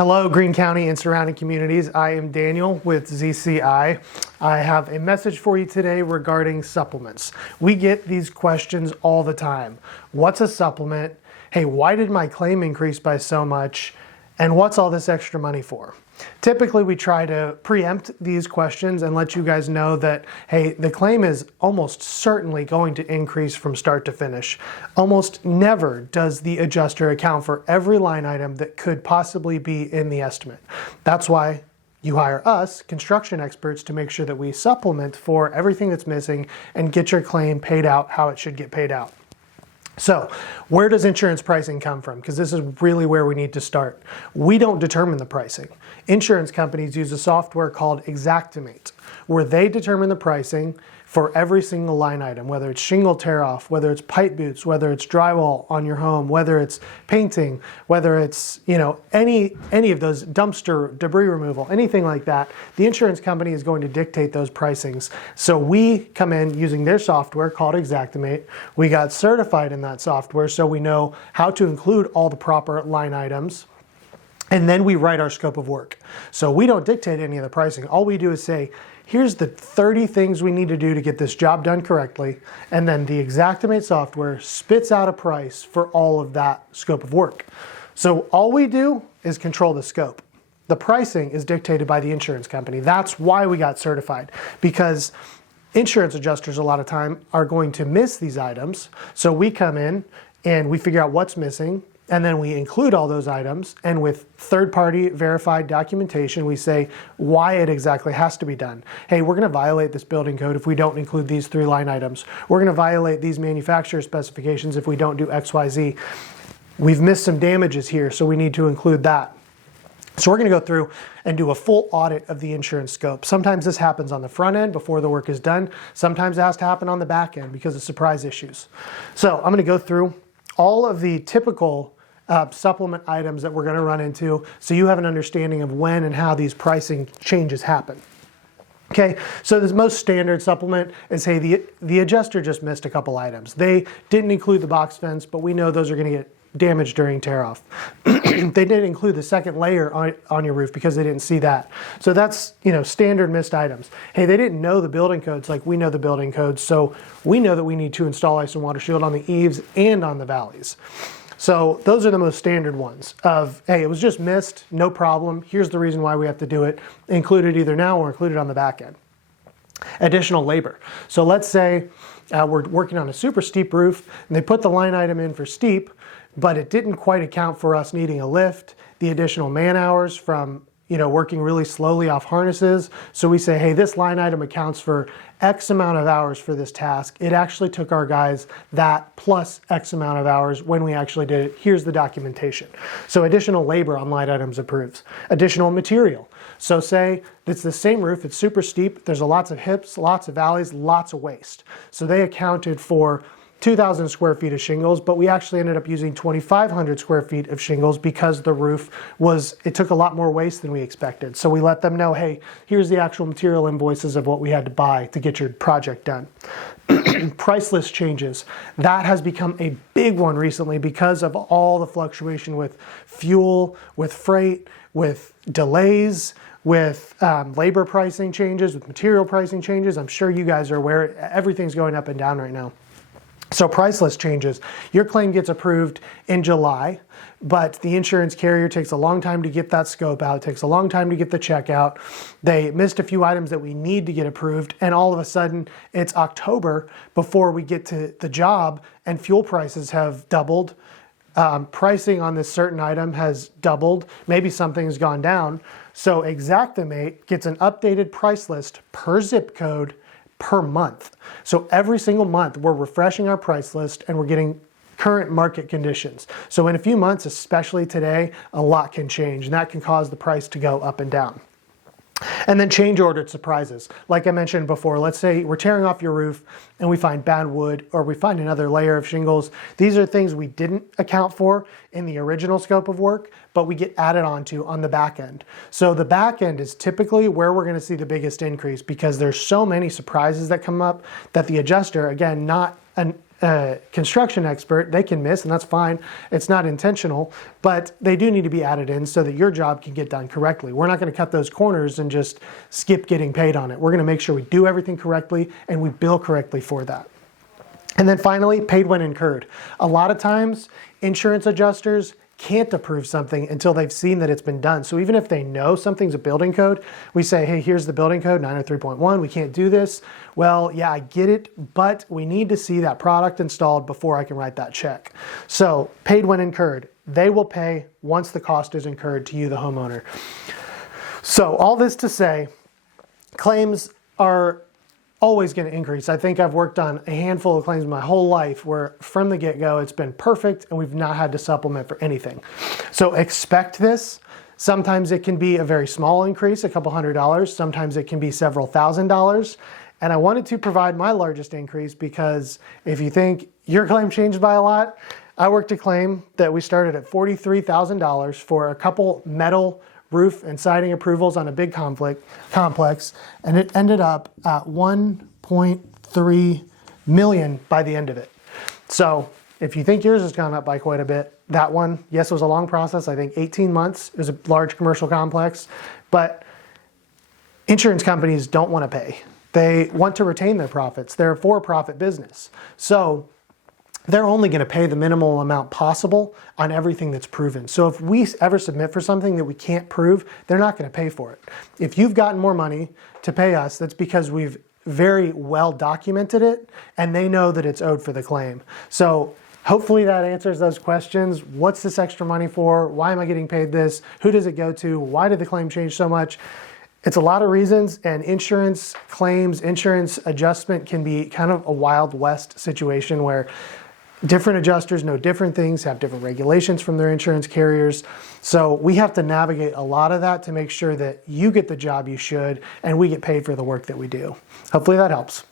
Hello, Greene County and surrounding communities. I am Daniel with ZCI. I have a message for you today regarding supplements. We get these questions all the time. What's a supplement? Hey, why did my claim increase by so much? And what's all this extra money for? Typically, we try to preempt these questions and let you guys know that, hey, the claim is almost certainly going to increase from start to finish. Almost never does the adjuster account for every line item that could possibly be in the estimate. That's why you hire us, construction experts, to make sure that we supplement for everything that's missing and get your claim paid out how it should get paid out. So, where does insurance pricing come from? Because this is really where we need to start. We don't determine the pricing. Insurance companies use a software called Xactimate, where they determine the pricing for every single line item, whether it's shingle tear off, whether it's pipe boots, whether it's drywall on your home, whether it's painting, whether it's, any of those dumpster debris removal, anything like that. The insurance company is going to dictate those pricings. So we come in using their software called Xactimate. We got certified in that software, so we know how to include all the proper line items. And then we write our scope of work. So we don't dictate any of the pricing. All we do is say, here's the 30 things we need to do to get this job done correctly. And then the Xactimate software spits out a price for all of that scope of work. So all we do is control the scope. The pricing is dictated by the insurance company. That's why we got certified, because insurance adjusters a lot of time are going to miss these items. So we come in and we figure out what's missing. And then we include all those items, and with third-party verified documentation, we say why it exactly has to be done. Hey, we're gonna violate this building code if we don't include these 3 line items. We're gonna violate these manufacturer specifications if we don't do X, Y, Z. We've missed some damages here, so we need to include that. So we're gonna go through and do a full audit of the insurance scope. Sometimes this happens on the front end before the work is done. Sometimes it has to happen on the back end because of surprise issues. So I'm gonna go through all of the typical supplement items that we're going to run into, so you have an understanding of when and how these pricing changes happen. Okay, so the most standard supplement is, hey, the adjuster just missed a couple items. They didn't include the box vents, but we know those are going to get damaged during tear off. They didn't include the second layer on your roof because they didn't see that. So that's, standard missed items. Hey, they didn't know the building codes like we know the building codes, so we know that we need to install ice and water shield on the eaves and on the valleys. So those are the most standard ones of, hey, it was just missed, no problem. Here's the reason why we have to do it. Include it either now or include it on the back end. Additional labor. So let's say we're working on a super steep roof and they put the line item in for steep, but it didn't quite account for us needing a lift, the additional man hours from working really slowly off harnesses. So we say, hey, this line item accounts for X amount of hours for this task. It actually took our guys that plus X amount of hours when we actually did it. Here's the documentation. So additional labor on line items approves. Additional material. So say it's the same roof, it's super steep, there's lots of hips, lots of valleys, lots of waste. So they accounted for 2,000 square feet of shingles, but we actually ended up using 2,500 square feet of shingles because the roof it took a lot more waste than we expected. So we let them know, hey, here's the actual material invoices of what we had to buy to get your project done. Price list changes. That has become a big one recently because of all the fluctuation with fuel, with freight, with delays, with labor pricing changes, with material pricing changes. I'm sure you guys are aware everything's going up and down right now. So price list changes. Your claim gets approved in July, but the insurance carrier takes a long time to get that scope out. It takes a long time to get the check out. They missed a few items that we need to get approved, and all of a sudden it's October before we get to the job, and fuel prices have doubled. Pricing on this certain item has doubled. Maybe something's gone down. So Xactimate gets an updated price list per zip code per month. So every single month we're refreshing our price list and we're getting current market conditions. So in a few months, especially today, a lot can change and that can cause the price to go up and down. And then change ordered surprises. Like I mentioned before, let's say we're tearing off your roof and we find bad wood or we find another layer of shingles. These are things we didn't account for in the original scope of work, but we get added onto on the back end. So the back end is typically where we're gonna see the biggest increase because there's so many surprises that come up that the adjuster, again, not an a construction expert, they can miss, and that's fine. It's not intentional, but they do need to be added in so that your job can get done correctly. We're not going to cut those corners and just skip getting paid on it. We're going to make sure we do everything correctly and we bill correctly for that. And then finally, paid when incurred. A lot of times, insurance adjusters can't approve something until they've seen that it's been done. So even if they know something's a building code, we say, hey, here's the building code, 903.1, we can't do this. Well, yeah, I get it, but we need to see that product installed before I can write that check. So paid when incurred, they will pay once the cost is incurred to you, the homeowner. So all this to say, claims are always going to increase. I think I've worked on a handful of claims my whole life where from the get-go it's been perfect and we've not had to supplement for anything. So expect this. Sometimes it can be a very small increase, a couple $100. Sometimes it can be several $1,000s. And I wanted to provide my largest increase because if you think your claim changed by a lot, I worked a claim that we started at $43,000 for a couple metal roof and siding approvals on a big complex, and it ended up at $1.3 million by the end of it. So if you think yours has gone up by quite a bit, that one, yes, it was a long process. I think 18 months. It was a large commercial complex, but insurance companies don't want to pay. They want to retain their profits. They're a for-profit business. So they're only going to pay the minimal amount possible on everything that's proven. So if we ever submit for something that we can't prove, they're not going to pay for it. If you've gotten more money to pay us, that's because we've very well documented it and they know that it's owed for the claim. So hopefully that answers those questions. What's this extra money for? Why am I getting paid this? Who does it go to? Why did the claim change so much? It's a lot of reasons, and insurance claims, insurance adjustment can be kind of a Wild West situation where different adjusters know different things, have different regulations from their insurance carriers. So we have to navigate a lot of that to make sure that you get the job you should and we get paid for the work that we do. Hopefully that helps.